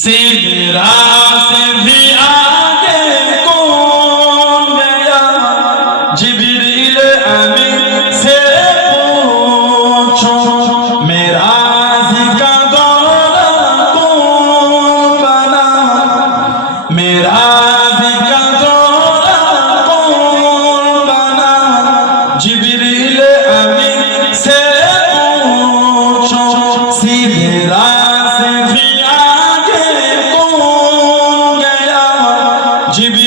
सिदरा से জীবী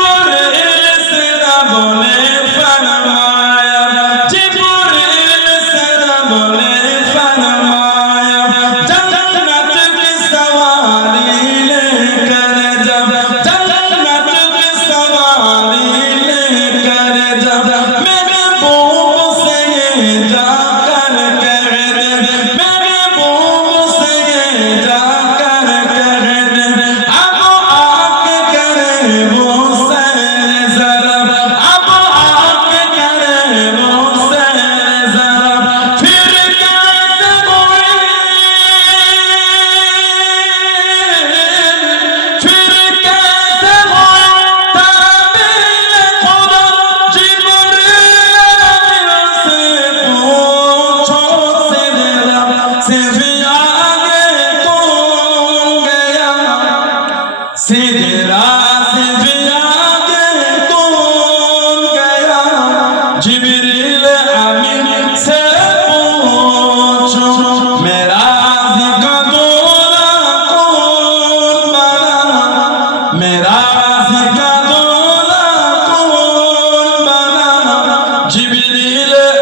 মরে শ্রাবণে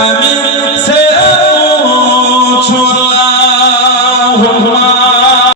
আমি